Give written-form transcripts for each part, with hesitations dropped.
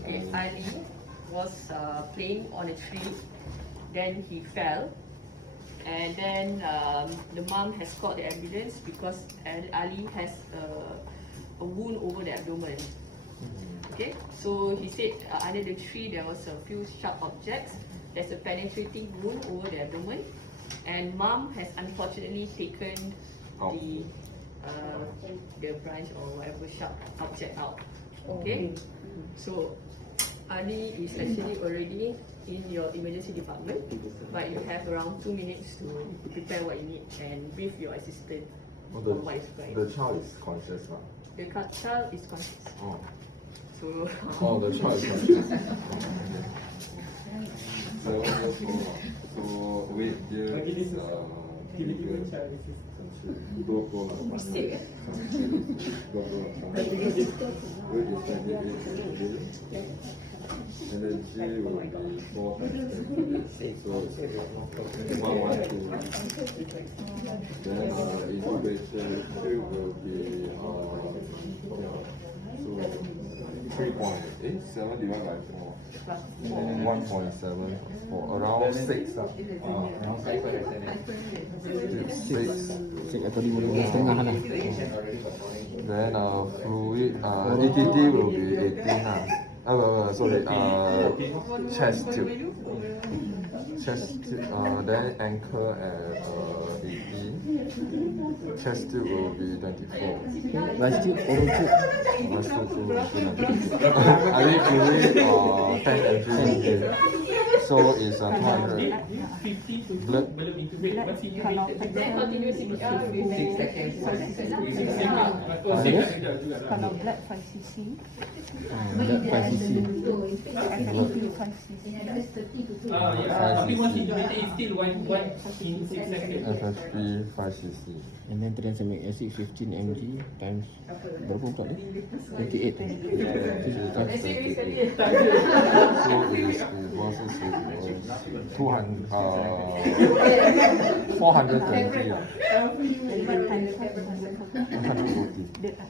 Okay, Ali was playing on a tree, then he fell, and then the mom has called the ambulance because Ali has a wound over the abdomen. Okay, so he said under the tree there was a few sharp objects. There's a penetrating wound over the abdomen, and mom has unfortunately taken the branch or whatever sharp object out. Okay, so Ali is actually already in your emergency department, but you have around 2 minutes to prepare what you need and brief your assistant on what is required. The child is conscious now. The child is conscious. Oh. So. The child is conscious. So wait, there is energy will be 4 times. So 112. Then incubation will be so 3.87 divided by 4. 1.7 for around 6. Then fluid ETT will be 18. Chest tube. Then ankle at 18. Chest tube will be 24. Last tube, oral tube. I think fluid 10 mg. So it's 200. Blood. Kalau blood 5 cc, Blood 5 cc. FFP 5 cc. FFP 5 cc. And then tranexamic acid 15 mg times berapa pula ni? 28. So is 200 420. 140.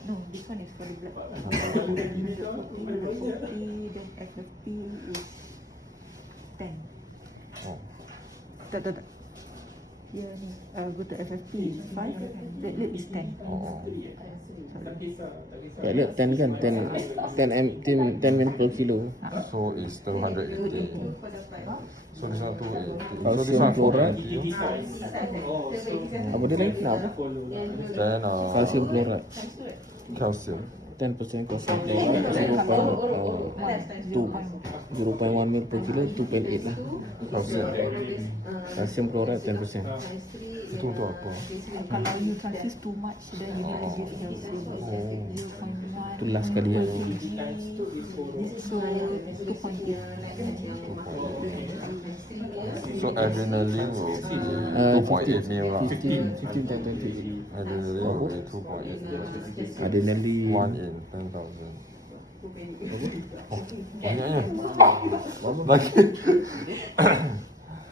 No, this one is for the blood. 140, then FFP is 10. Oh. Tak. Here ni, go to FFP is 5, red lip is 10. Oh. Tak ada 10 kan? 10 ml per kilo. So it's 280. So this one 280. So this Calcium one chloride. 420. Apa dia lagi? Nak apa? Then Calcium chloride. calcium. 10% calcium chloride 0.1 ml per kilo, 2.8 lah. Calcium. Calcium chloride 10%. Itu untuk apa? Kalau you transfuse too much, then you need to give calcium. 0.1. Itu last kali yang So 2.8. So adrenaline will be 2.8 ml lah. 15 times 20. Adrenaline will be 2.8. Adrenaline 1 in 10,000. Banyaknya. Lagi.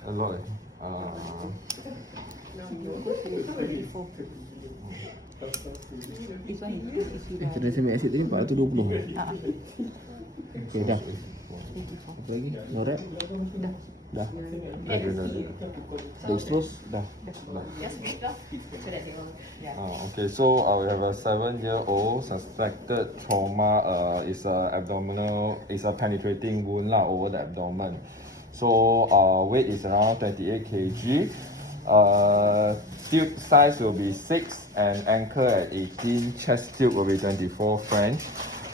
A lot. This one is tranexamic acid tadi 420. Okay, dah. 24. Apa lagi? Norat? Dah. Adrenaline. Dextrose? Dah. Just wait lah, so that they will. Yeah. Okay, so we have a 7-year-old suspected trauma. Is a abdominal, is a penetrating wound lah over the abdomen. So weight is around 28 kg. Tube size will be 6 and ankle at 18. Chest tube will be 24 French.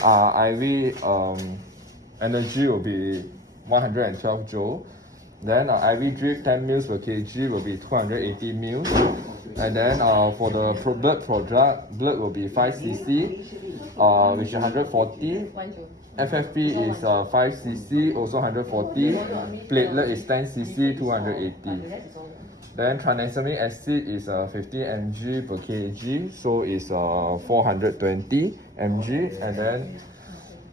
IV energy will be 112 joule. Then IV drip 10 ml per kg will be 280 ml. And then for the blood product, blood will be 5 cc, which is 140. FFP is 5 cc, also 140. Platelet is 10 cc, 280. Then tranexamic acid is 50 mg per kg, so it's 420 mg. And then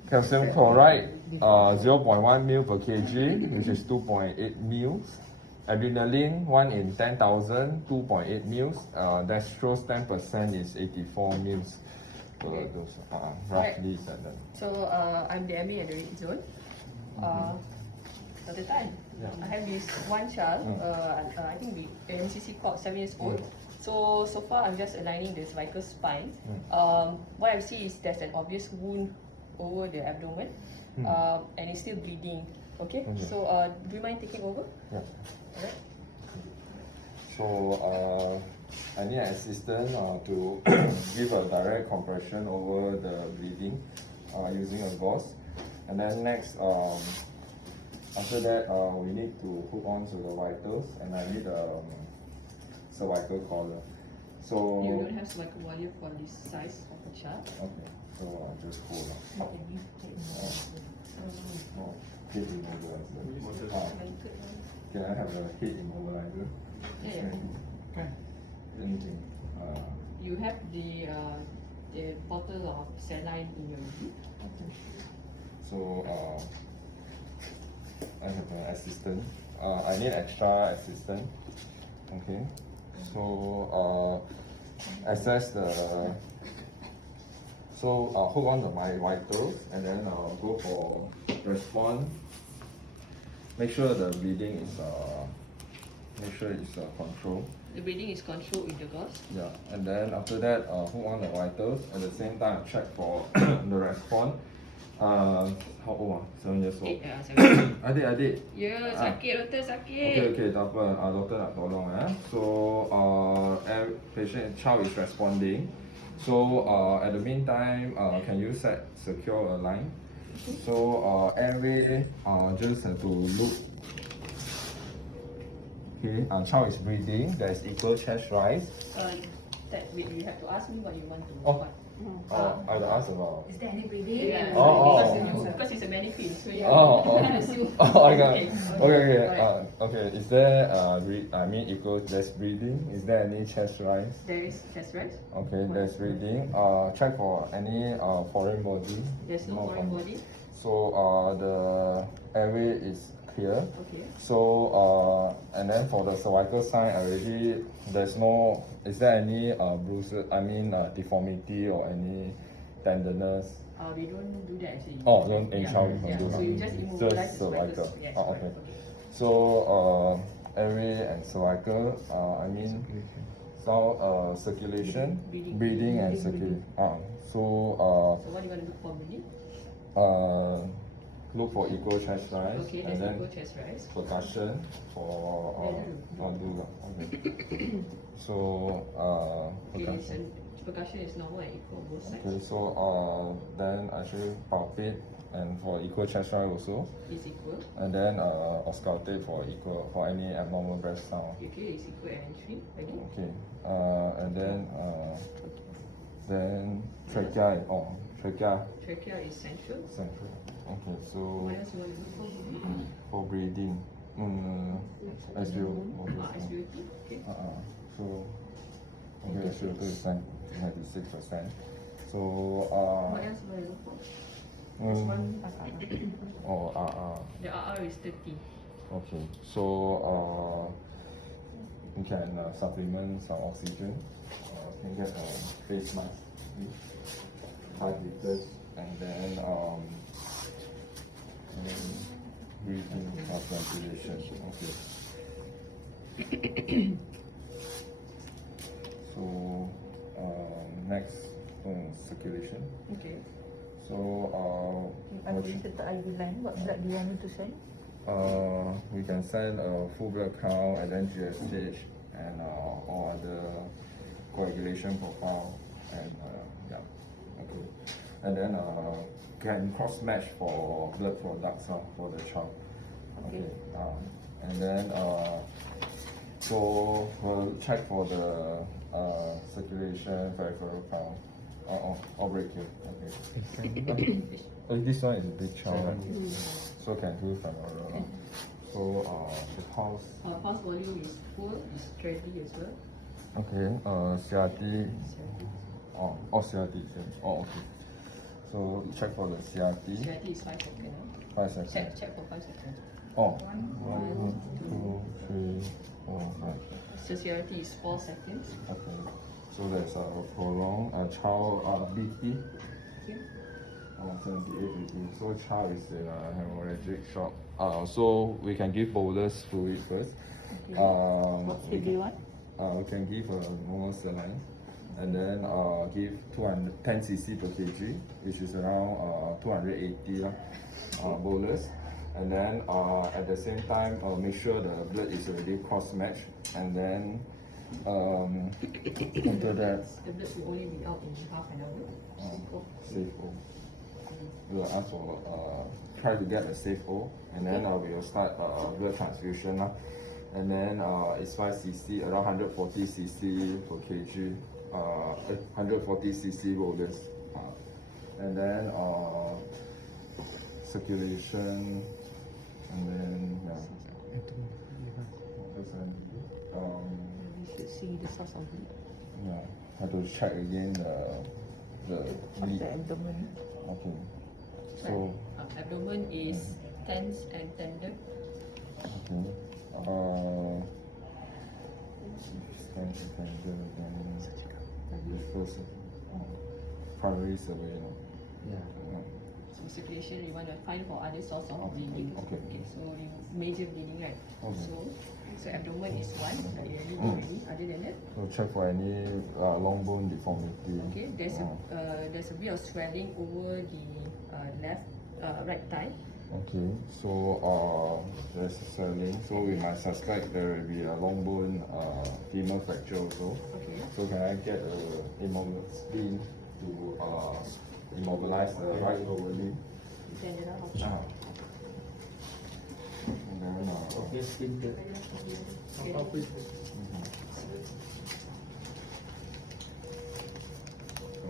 calcium chloride 0.1 ml per kg, which is 2.8 ml. Adrenaline 1 in 10,000, 2.8 ml. Dextrose 10% is 84 ml. Okay. those roughly is like that. So I'm the MA at the red zone. Dr. Tan, Yeah. I have this one child, I think the MCC called 7 years old. So far I'm just aligning the cervical spine. What I see is there's an obvious wound over the abdomen, and it's still bleeding. Okay, so do you mind taking over? Yeah. Alright. So I need an assistant to give a direct compression over the bleeding using a gauze. And then next, after that, we need to hook on to the vitals, and I need a cervical collar. So You don't have cervical wire for this size of a child. okay, so I'll just hold on. Oh, head immobilizer. Can I have a head immobilizer? Yeah. Anything. You have the bottle of saline in your room. Okay. So I have an assistant. I need extra assistant. Okay. So access the. So hook on my vitals, and then I'll go for response. Make sure the bleeding is controlled. The bleeding is controlled with the gauze. Yeah, and then after that, hook on the vitals. At the same time, check for the response. How old? 7 years old. 7. Adik. Ya, sakit doktor, sakit. Okay, tak apa. Doktor nak tolong So, child is responding. So, at the meantime, can you secure a line? So, airway, just have to look. Okay, child is breathing. There is equal chest rise. You have to ask me what you want to. Oh. I would ask about. Is there any breathing? Yeah. Oh. Because it's a mannequin, so you Okay. Okay. Okay. Is there equal chest breathing? Is there any chest rise? There is chest rise. Okay, there's breathing. Check for any foreign body. There's no foreign body. So the airway is clear. Okay. So and then for the cervical sign already, there's no. Is there any bruises? Deformity or any tenderness? We don't do that actually. Oh, don't in child. Yeah. Don't do So that. you just immobilize the cervical. Yes, Oh, correct. okay. So airway and cervical. Circulation, breathing and circulation. So So what are you going to look for, breathing? look for equal chest rise, Okay, and there's then equal chest rise. percussion for okay. So Okay, percussion. so percussion is normal and equal on both sides. Okay, so then actually palpate and for equal chest rise also, Is equal. and then auscultate for equal for any abnormal breath sound. Okay, is equal and entry. Again. Okay, and then trachea. Trachea Trachea is central. central. Okay, so What else you want to look for? for breathing, SBO. SBOT. Okay. So okay, SBO is 96%. So What else you want to look for? The RR is 30. Okay, so you can supplement some oxygen. Can get a face mask, 5 liters, and then breathing ventilation. Okay. So next circulation. Okay. So Unlimited IV line, what blood do you want me to send? we can send a full blood count and then GSH and all other coagulation profile and okay, and then can cross match for blood products for the child. Okay, and then so we'll check for the circulation peripheral count. I'll break it. Okay. This one is a big child, so can do femoral. So the pulse. Pulse volume is full, is steady as well. Okay. CRT. CRT. Okay. So check for the CRT. CRT is 5 seconds. 5 seconds. Check for 5 seconds. 1, 2, 3, 4, 5. So CRT is 4 seconds. Okay. So there's a prolonged child BP. 78 BP. So child is in a hemorrhagic shock. So we can give bolus fluid first. What's the day one? We can give a normal saline, and then give 210 cc per kg, which is around 280 bolus. And then at the same time, make sure the blood is already cross-matched, and then after that, The blood will only be out in half an hour. safe O. We'll ask for try to get a safe O, and then we will start blood transfusion. And then it's 5 cc, around 140 cc per kg, 140 cc bolus. And then circulation, and then We should see the source of it. yeah, have to check again the Of bleed. the abdomen. Okay, so Abdomen is tense and tender. okay, first primary survey. Yeah. So circulation, you want to find for other source of bleeding. Okay. So major bleeding, right? Okay. So abdomen is one that you already know already. Other than that, So check for any long bone deformity. okay, there's a bit of swelling over the left right thigh. Okay, so there's swelling, so we might suspect there will be a long bone femur fracture also. Okay. So can I get a spleen to immobilize the right lower limb? Then there are Ah. And then Yes, in the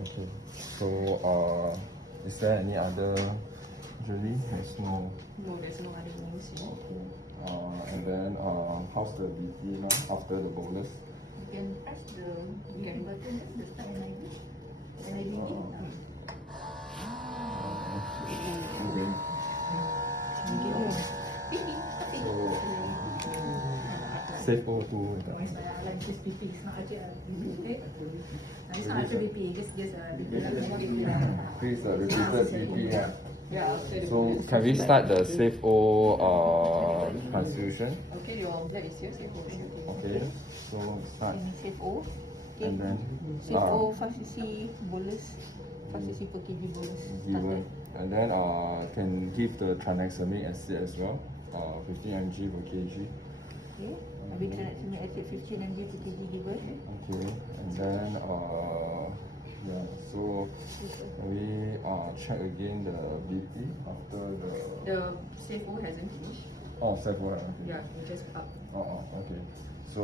okay. So is there any other injury? There's no. no, there's no other news here. Okay. And then how's the BP now after the bolus? You can press the button, the start NIV. Moving. So safe O2. Just BP, it's not actually BP. It's not actually BP, just Please repeated BP. Yeah, after the So can we start the safe O transfusion? Okay, your blood is here, safe over here. Okay. So start Safe O. Okay. and then Safe O 5 cc bolus. 5 cc per kg bolus. given, and then can give the tranexamic acid as well. 15 mg per kg. Okay. Habis tranexamic acid 15 mg per kg given. Okay, and then yeah, so can we check again the BP after the The safe O hasn't finished. safe O, right? Okay. Yeah, you just up. Okay. So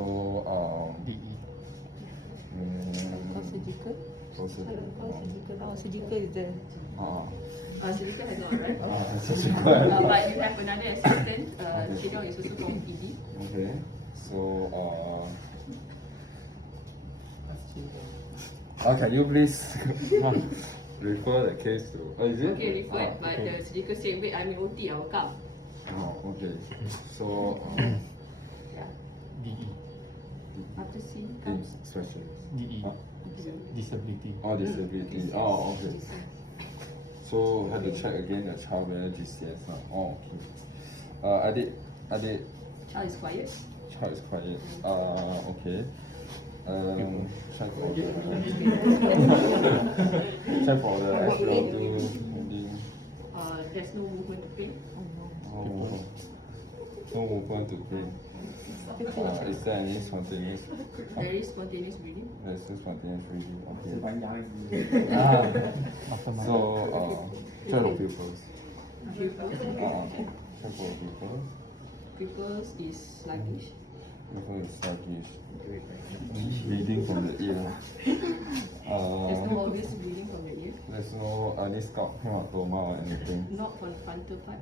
For surgical. surgical. Oh, surgical is there. Surgical has not arrived. Surgical. But you have another assistant. Chidong is also from PD. Okay. So can you please refer the case to? Is it? Okay, referred, but the surgical said, wait, I'm in OT, I will come. Okay. So Yeah. DE, After C in comes specialist. DE, disability. Disability. Okay. So have to check again the child whether GCS. Okay. I did. child is quiet. Child is quiet. Okay. Check for the check for the SL2. There's no movement to pain. Oh, no movement to pain. Is there any spontaneous? There is spontaneous breathing. There's no spontaneous breathing. Okay. After So check for pupils. Pupils. Check for pupils. Pupils is sluggish. Pupil is sluggish. Bleeding from the ear. There's no obvious bleeding from the ear. There's no any scalp hematoma or anything. Not from the frontal part.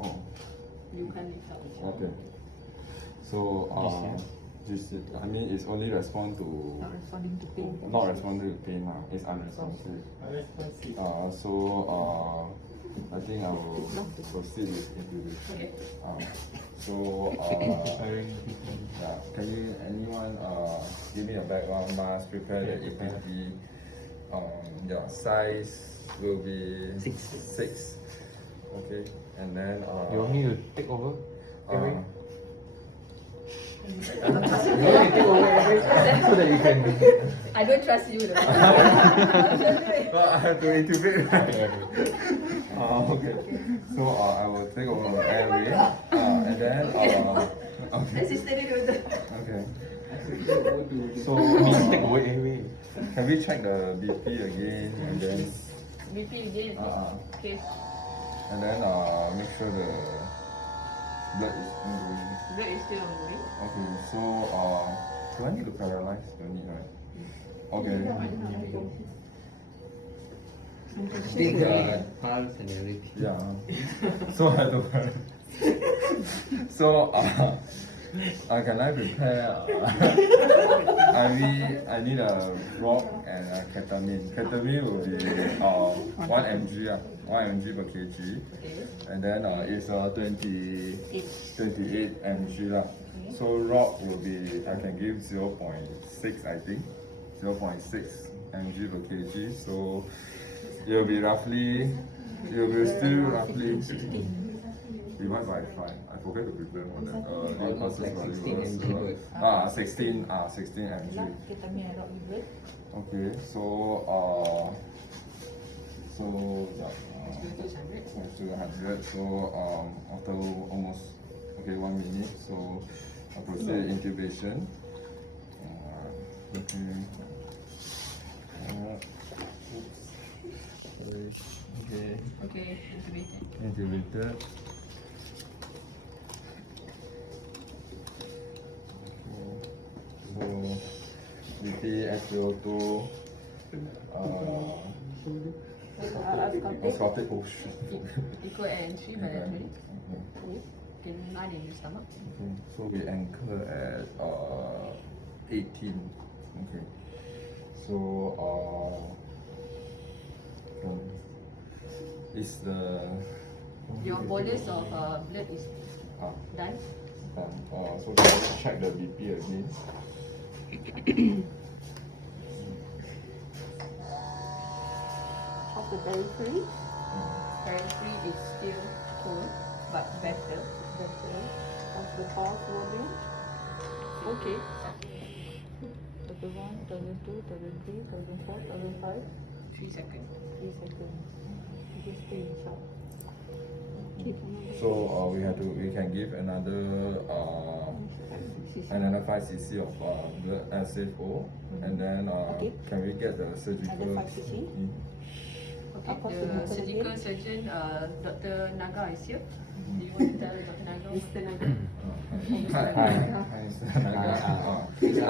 Oh, You can't lift up the child. okay. So this I mean it's only respond to Not responding to pain. not responding to pain. It's unresponsive. So I think I will proceed with intubation. Okay. So, yeah, can you, anyone give me a background mask, prepare the EPP. Your size will be 6. Okay, and then You want me to take over? uh, You want me to take over so that you can. I don't trust you though. well, I have to intubate. Okay. So I will take over the airway, and then Then sister dia dulu. okay. So Take away airway. can we check the BP again, and then BP again. Okay. and then make sure the blood is ongoing. Blood is still ongoing. Okay. So do I need to paralyze? Don't need, right? Okay. Still got pulse and everything. Yeah. So I have to paralyze. So can I prepare? I need a rock and a ketamine. Ketamine will be 1 mg, 1 mg per kg, Okay. and then it's 28 mg lah. So rock will be, I can give 0.6, I think, 0.6 mg per kg. So it will be roughly, it will be still roughly 16. Divide by 5. I forget to prepare for that. Almost like 16 mg. 16 mg. Okay, so yeah, 100. So after almost 1 minute, so I proceed intubation. Okay. Oops. Sorry. Okay. Okay. Intubated. Intubated. So BP SpO2 oscopic push. Equal entry bilaterally. Can lie in the stomach. Okay, so we anchor at 18. Okay. So is the Your bolus of blood is done. so can we check the BP again? Of the periphery. Periphery is still cold, but better. Better. Of the pulse volume. Okay. 31, 32, 33, 34, 35. 3 seconds. 3 seconds. Just stay inside. Keep So we can give another 5 cc of blood SFO, and then Okay. can we get the surgical? Another 5 cc? Okay. Apa The surgical surgical again? surgeon, Dr. Naga is here. Do you want to tell Dr. Naga? Mr. Naga. Hi, Mr. Naga. I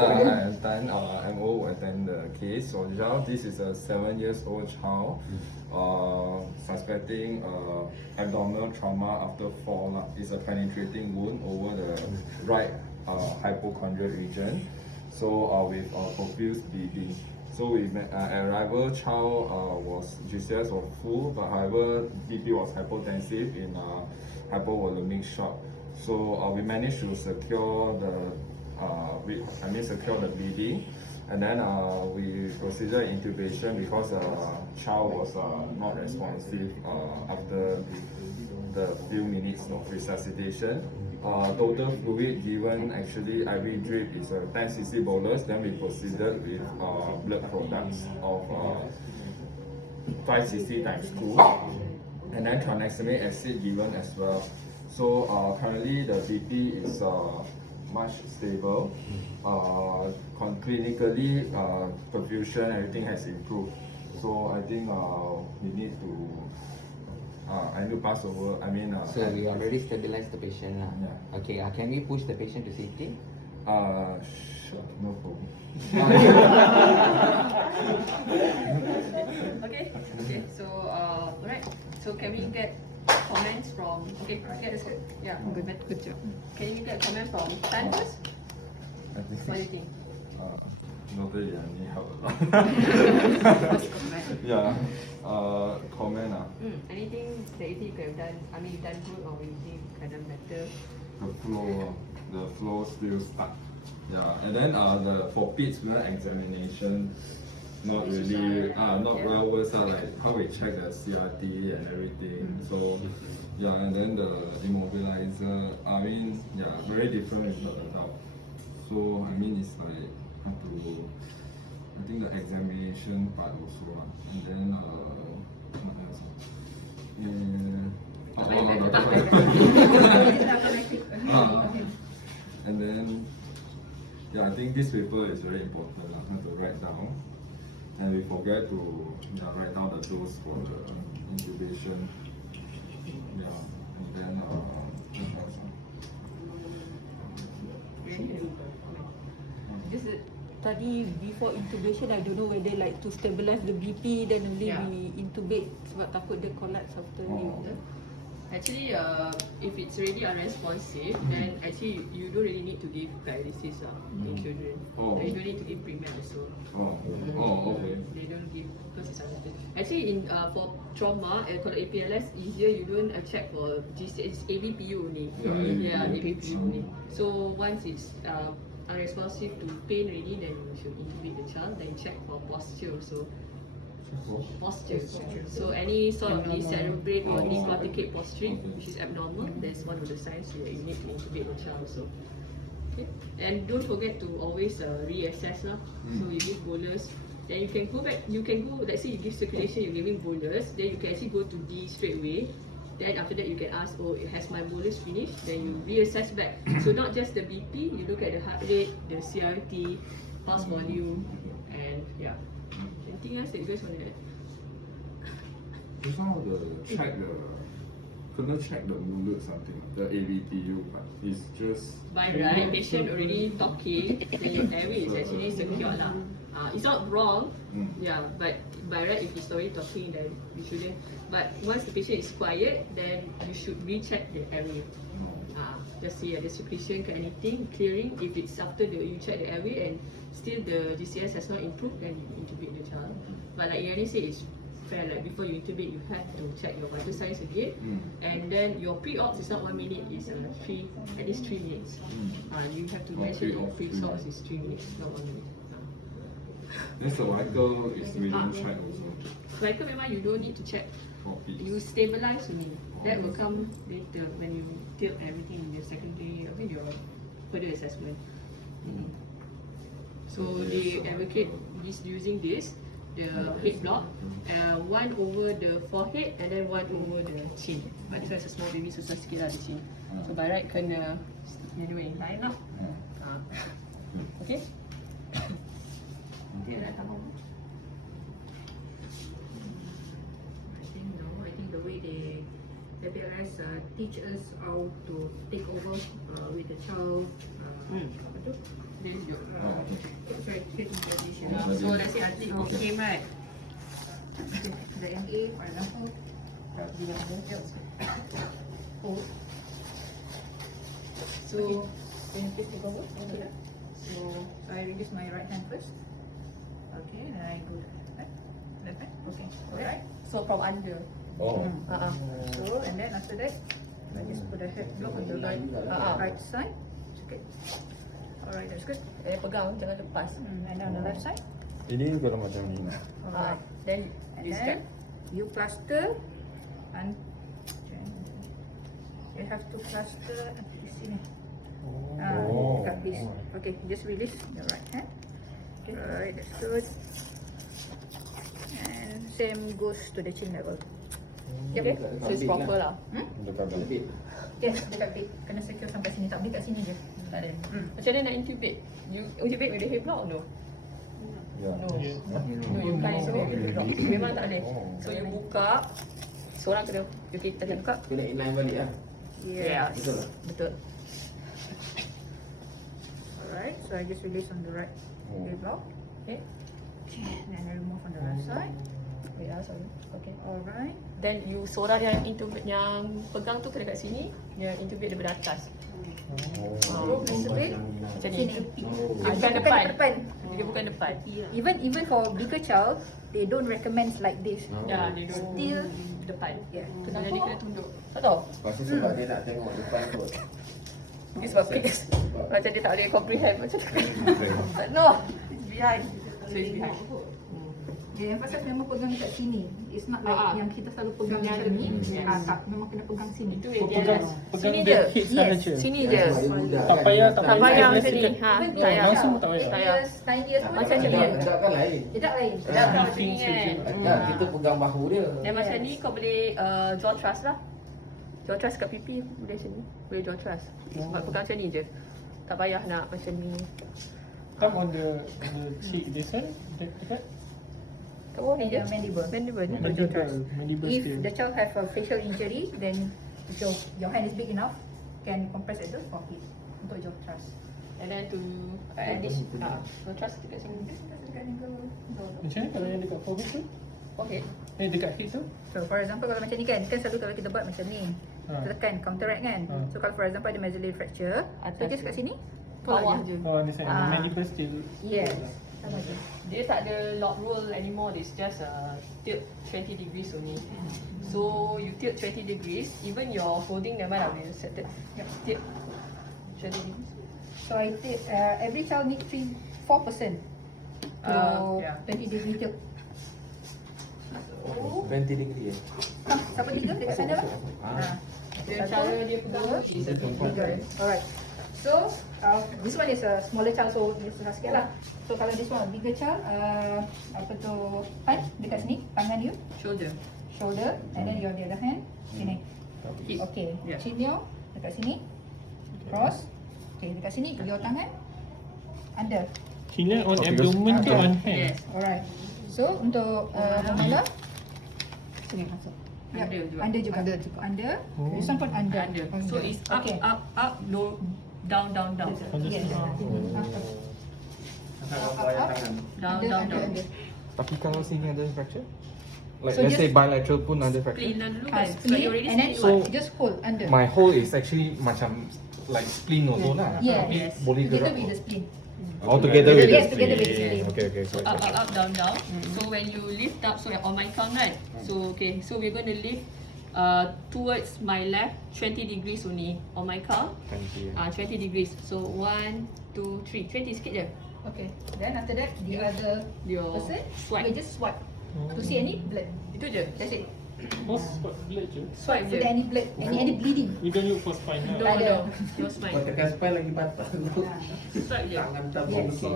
attend MO attend the case. So this is a 7-year-old child suspecting abdominal trauma after fall. It's a penetrating wound over the right hypochondrial region. So with profuse bleeding. So we met, arrival child GCS was full, but however BP was hypotensive in hypovolemic shock. So we managed to secure the secure the bleeding, and then we proceeded intubation because child was not responsive after the few minutes of resuscitation. Total fluid given actually IV drip is a 10 cc bolus. Then we proceeded with blood products of 5 cc times 2, and then tranexamic acid given as well. So currently the BP is much stable. Clinically, perfusion, everything has improved. So I think we need to. I need to pass over. So we already stabilized the patient. Yeah. Okay, can we push the patient to safety? Sure, no problem. Okay. Okay. So alright. So can we get comments from? Okay. Yeah. Good job. Can you get a comment from Tan first? I think, What do you think? Not really any help. Yeah. Comment. Anything that you think you could have done, I mean, done good or you think could have done better? The flow still stuck. Yeah, and then for PITS examination, not really not well versed like how we check the CRT and everything. So yeah, and then the immobilizer. I mean, yeah, very different with the adult. So I mean, it's like have to. I think the examination part also, and then what else? And then yeah, I think this paper is very important. I have to write down, and we forget to write down the dose for the intubation. Yeah, and then what else? This is tadi before intubation, I don't know whether like to stabilize the BP then only we intubate sebab takut dia collapse after Actually, if it's really unresponsive, then actually you don't really need to give dialysis in children. You don't need to give pre-med also. Okay. They don't give because it's unresponsive. Actually, in for trauma, kalau APLS easier, you don't check for GC, it's ABPU only. ABPU only. So once it's unresponsive to pain already, then you should intubate the child. Then check for posture also. Posture. So any sort of decerebrate or declarticate posturing, which is abnormal, that's one of the signs that you need to intubate the child also. Okay. And don't forget to always reassess now. So you give bolus, then you can go back. You can go. Let's say you give circulation, you're giving bolus, then you can actually go to D straight away. Then after that you can ask, oh, has my bolus finished? Then you reassess back. So not just the BP, you look at the heart rate, the CRT, pulse volume, and yeah. Anything else that you guys want to add? Just now couldn't check the mulut something, the ABTU, but it's just. By right, patient already talking, then your airway is actually secure lah. It's not wrong, yeah, but by right, if he's already talking, then you shouldn't. But once the patient is quiet, then you should recheck the airway. Just see the secretion, anything clearing. If it's after you check the airway and still the GCS has not improved, then you intubate the child. But like Yanni said, it's fair. Like before you intubate, you have to check your vital signs again, and then your pre-ops is not 1 minute, it's at least 3 minutes. You have to mention your pre-ops is 3 minutes, not 1 minute. Then cervical is within check also. Cervical memang you don't need to check. You stabilize only. That will come later when you tilt everything in your secondary, your further assessment. So they advocate using this, the head block, one over the forehead and then one over the chin. But this one is a small baby, susah sikit lah the chin. So by right kena anyway, line up. Okay? Nanti nak tambah. I think the way they APLS teach us how to take over with the child. Apa tu? Sorry, head position. So let's say athlete came right. The MA, for example. So can you please take over? So I release my right hand first. Okay, then I go left hand. Okay, alright. So from under. So and then after that, I just put the head block on the right side. Okay. Alright, that's good. Pegang, jangan lepas. And then on the left side. Ini kalau macam ni. Then you plaster and you have to plaster di sini. Dekat this. Okay, just release the right hand. Okay. Alright, that's good. And same goes to the chin level. Okay, so it's proper lah. Dekat bit. Yes, dekat bit. Kena secure sampai sini. Tak boleh kat sini je. Tak ada. Macam mana nak intubate? You intubate with the head block or no? Ya. No, you can't intubate with the head block. Memang tak boleh. So you buka, seorang kena, okay, kita buka. Kena inline balik lah. Yes. Betul tak? Betul. Alright, so I just release on the right head block. Okay. And then I remove on the left side. Wait sorry. Okay. Alright. Then you seorang yang intubate, yang pegang tu kena kat sini, yang intubate daripada atas. Go press a bit. Macam ni. Sini. Bukan depan. Depan. Dia bukan depan. Even for bigger child, they don't recommend like this. Ya, dia duduk Still, depan. yeah. So jadi kena tunduk. Tak tahu. Pasti sebab dia nak tengok depan kot. Mungkin sebab fix. Macam dia tak boleh comprehend macam tu. No, it's behind. So it's behind. Dia emphasize memang pegang dekat sini. It's not like yang kita selalu pegang macam ni. Tak, memang kena pegang sini. Itu Pegang sini dia je. hit sana je. Sini je. Tak payah Tak payah macam ni. Ha, Even tak payah. langsung tak payah. 8 years, 9 years pun Macam tak ni. payah. Tak kan lain. Tidak lain. Dah kau macam ni kan. Tak, kita pegang bahu dia. Dan macam ni kau boleh jaw thrust lah. Jaw thrust kat pipi boleh macam ni. Boleh jaw thrust. Sebab pegang macam ni je. Tak payah nak macam ni. Thumb on the cheek this one. Dekat. Kat bawah ni je. Mandible. Mandible ni. Mandible. Mandible If still. the child have a facial injury, then if your hand is big enough, can compress at the forehead untuk jaw thrust. And then to add this jaw thrust dekat sini. Macam ni kalau yang dekat forehead tu? Okay. Dekat hip tu? So for example kalau macam ni kan selalu kalau kita buat macam ni. Ha. Kita tekan counteract kan. So kalau for example ada maxillary fracture, so just kat sini. Bawah tolak je. Oh, ni saya. Ah. Mandible still. Yes. Sama je. Dia tak ada lock roll anymore. It's just tilt 20 degrees only. So you tilt 20 degrees, even you're holding the mind, will set it. Yep. Tilt 20 degrees. So I think every child need 4% to Yeah. 20 degree tilt. 20 degree eh. Siapa tiga dekat sana lah. Dia cara dia pegang ni. Tiga. Alright. So this one is a smaller child, so dia susah sikit lah. So kalau this one bigger child, apa tu, punch dekat sini, tangan you, Shoulder. shoulder, and then your the other hand, sini. Hip. Okay, Yeah. chin you dekat sini, cross. Okay, dekat sini, your tangan, under. Kira on abdomen ke on hand? Yes. Alright. So untuk kepala, sini masuk. Yep, Under juga. Under juga. Under. This one pun under. Under. So it's up, Okay. up, low, down, down, down. Yes. Down, Under, down, under, down. under. Tapi kalau sini ada fracture? Like So let's say just- bilateral pun ada fracture? Spleen dulu Ah, kan. So spleen, you already and then spleen one. just hold under. My hole is actually macam like spleen also lah. Yes. Yes. Boleh Together gerak. with the spleen. Oh, together with the Yes, together with the spleen. spleen. Okay, okay. Sorry. Up, down, down. So when you lift up, so on my count right. So okay, so we're going to lift towards my left 20 degrees only on my count. 20 degrees. So 1, 2, 3. 20 sikit je. Okay. Then after that, the other Your person, swipe. we just swipe to see any blood. Itu je. That's it. Oh, spot blood je. Swipe So je. there any blood, any bleeding. You don't look for spine No, lah. Ada. no. Your smile. Kau tekan spine lagi patah. Swipe je. Tangan tak Yes. besar.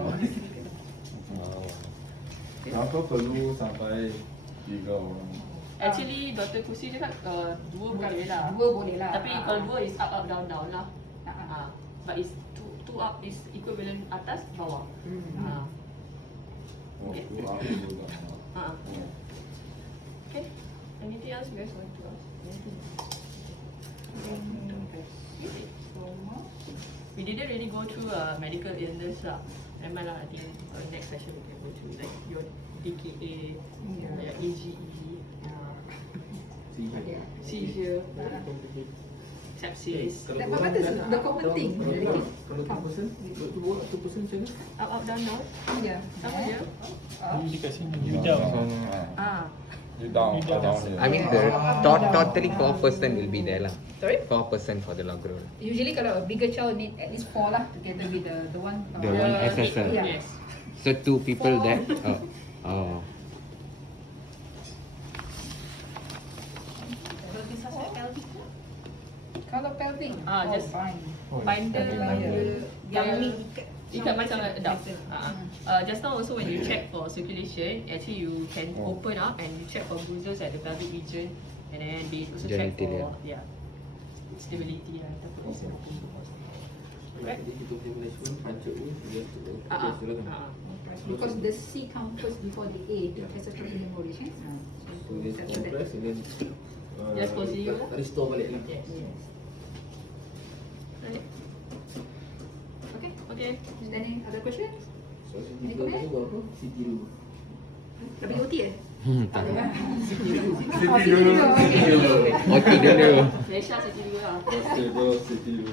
Apa perlu sampai 3 orang? Actually, Dr. Kusi cakap 2 boleh lah. Dua boleh lah. Tapi kalau 2 is up, down, down lah. Ah. But it's 2 up is equivalent atas, bawah. Oh, Okay. tu aku juga. Okay. Anything else you guys want to ask? We didn't really go through medical illness lah. Never mind lah, I think next session we can go through like your DKA, your AGE, seizure, sepsis, Apa tu the common thing. Kalau 2%, 2% macam mana? up, down, down. Ya. Sama je. You dekat sini. You down. You down, You down. down here. I mean, totally 4% will be there lah. Sorry? 4% for the log roll. Usually kalau a bigger child need at least 4 lah together with the one. The one SSL. Yeah. Yes. So 2 people there. Oh. Kalau pelvic, just fine. Binder, Yang ni ikat macam adult. Just now also when you check for circulation, actually you can open up and you check for bruises at the pelvic region, and then they also check for stability lah. Right? Jadi kita punya management pancuk ni dia silakan. because the C comes first before the A, the ancestral hemorrhage. So dia compress and then Just proceed lah. restore balik lah. Yes. Right. Okay. Okay. Is there any other questions? So sini dulu tadi buat apa? CT dulu. WOT eh? Tak. CT dulu. Oh, CT dulu. Okay. Okay dulu. Malaysia sini dulu lah. Stable city dulu.